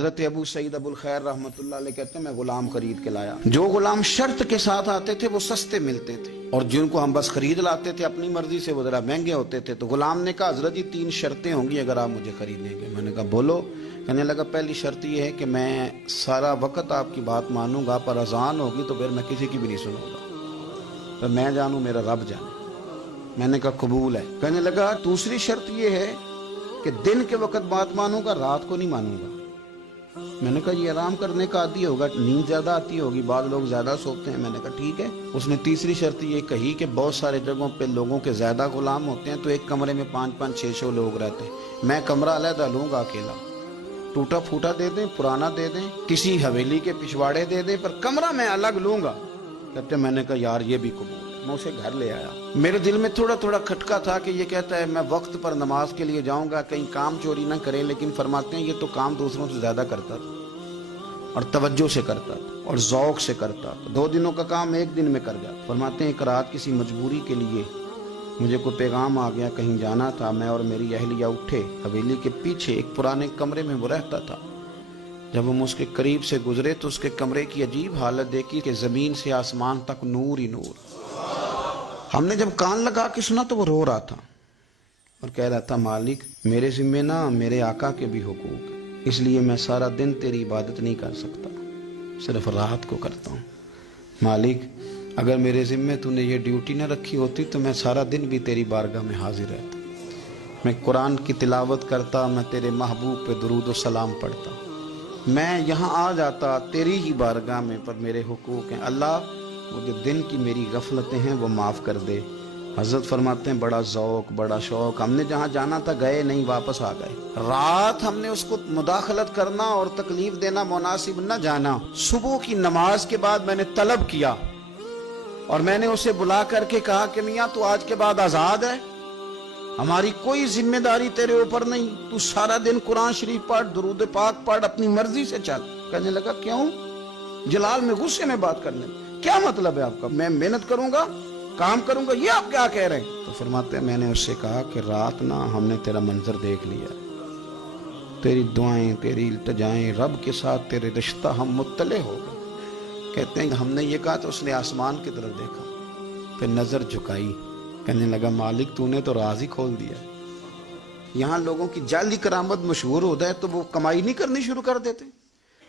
حضرت ابو سعید ابو الخیر رحمتullah علیہ کہتے ہیں میں غلام خرید کے لایا. جو غلام شرط کے ساتھ آتے تھے وہ سستے ملتے تھے اور جن کو ہم بس خرید لاتے تھے اپنی مرضی سے وہ ذرا مہنگے ہوتے تھے. تو غلام نے کہا حضرت جی 3 شرطیں ہوں گی اگر آپ مجھے خریدیں گے. میں نے کہا بولو. کہنے لگا پہلی شرط یہ ہے کہ میں سارا وقت آپ کی بات مانوں گا پر اذان ہوگی تو پھر میں کسی کی بھی نہیں سنوں گا, تو میں جانوں میرا رب جانے. میں نے کہا قبول ہے. کہنے لگا دوسری شرط یہ ہے کہ دن کے وقت بات مانوں گا رات کو نہیں مانوں گا. میں نے کہا یہ آرام کرنے کا عادی ہوگا, نیند زیادہ آتی ہوگی, بعض لوگ زیادہ سوتے ہیں. میں نے کہا ٹھیک ہے. اس نے تیسری شرط یہ کہی کہ بہت سارے جگہوں پہ لوگوں کے زیادہ غلام ہوتے ہیں تو ایک کمرے میں 5-5 6-6 لوگ رہتے ہیں. میں کمرہ علیحدہ لوں گا اکیلا, ٹوٹا پھوٹا دے دیں, پرانا دے دیں, کسی حویلی کے پچھواڑے دے دیں, پر کمرہ میں الگ لوں گا. کہتے میں نے کہا یار یہ بھی قبول. میں اسے گھر لے آیا. میرے دل میں تھوڑا تھوڑا کھٹکا تھا کہ یہ کہتا ہے میں وقت پر نماز کے لیے جاؤں گا, کہیں کام چوری نہ کرے, لیکن فرماتے ہیں یہ تو کام دوسروں سے زیادہ کرتا تھا اور توجہ سے کرتا تھا اور ذوق سے کرتا تھا. 2 دنوں کا کام 1 دن میں کر جاتا. فرماتے ہیں ایک رات کسی مجبوری کے لیے مجھے کوئی پیغام آ گیا, کہیں جانا تھا. میں اور میری اہلیہ اٹھے, حویلی کے پیچھے ایک پرانے کمرے میں وہ رہتا تھا. جب ہم اس کے قریب سے گزرے تو اس کے کمرے کی عجیب حالت دیکھی کہ زمین سے آسمان تک نور ہی نور. ہم نے جب کان لگا کے سنا تو وہ رو رہا تھا اور کہہ رہا تھا مالک میرے ذمہ نا میرے آقا کے بھی حقوق, اس لیے میں سارا دن تیری عبادت نہیں کر سکتا, صرف رات کو کرتا ہوں. مالک اگر میرے ذمہ تو نے یہ ڈیوٹی نہ رکھی ہوتی تو میں سارا دن بھی تیری بارگاہ میں حاضر رہتا, میں قرآن کی تلاوت کرتا, میں تیرے محبوب پہ درود و سلام پڑھتا, میں یہاں آ جاتا تیری ہی بارگاہ میں, پر میرے حقوق ہیں. اللہ وہ جو دن کی میری غفلتیں ہیں وہ معاف کر دے. حضرت فرماتے ہیں بڑا ذوق بڑا شوق, ہم نے جہاں جانا تھا گئے نہیں, واپس آ گئے. رات ہم نے اس کو مداخلت کرنا اور تکلیف دینا مناسب نہ جانا. صبح کی نماز کے بعد میں نے طلب کیا اور میں نے اسے بلا کر کے کہا کہ میاں تو آج کے بعد آزاد ہے, ہماری کوئی ذمہ داری تیرے اوپر نہیں, تو سارا دن قرآن شریف پڑھ, درود پاک پڑھ, اپنی مرضی سے چل. کہنے لگا کیوں؟ جلال میں غصے میں بات کرنے, کیا مطلب ہے آپ کا؟ میں محنت کروں گا, کام کروں گا, یہ آپ کیا کہہ رہے ہیں؟ تو فرماتے ہیں میں نے اس سے کہا کہ رات نا ہم نے تیرا منظر دیکھ لیا, تیری دعائیں تیری التجائیں, رب کے ساتھ تیرے رشتہ ہم مطلع ہو گئے. کہتے ہیں ہم نے یہ کہا تو اس نے آسمان کی طرف دیکھا, پھر نظر جھکائی, کہنے لگا مالک تو نے تو راز ہی کھول دیا. یہاں لوگوں کی جعلی کرامت مشہور ہو جائے تو وہ کمائی نہیں کرنی شروع کر دیتے,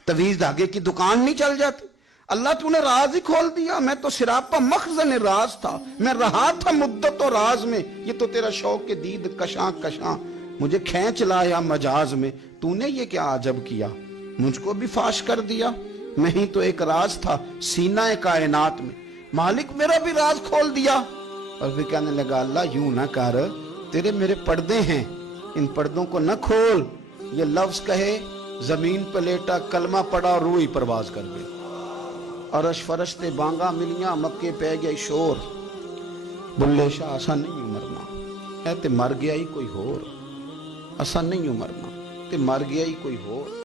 تویز دھاگے کی دکان نہیں چل جاتی. اللہ تو نے راز ہی کھول دیا, میں تو سراپا مخزن راز تھا, میں رہا تھا مدت و راز میں, یہ تو تیرا شوق کے دید کشاں کشاں مجھے کھینچ لایا مجاز میں. تو نے یہ کیا عجب کیا, مجھ کو بھی فاش کر دیا, میں ہی تو ایک راز تھا سینہ کائنات میں, مالک میرا بھی راز کھول دیا. اور پھر کہنے لگا اللہ یوں نہ کر, تیرے میرے پردے ہیں, ان پردوں کو نہ کھول. یہ لفظ کہے زمین پہ لیٹا, کلمہ پڑا, روح پرواز کر گئی. عرش فرشتے بانگا ملیاں, مکے پہ گئی شور. بلے شاہ اسا نہیں مرنا, اے تے مر گیا ہی کوئی ہور, اسا نہیں مرنا تے مر گیا ہی کوئی ہور.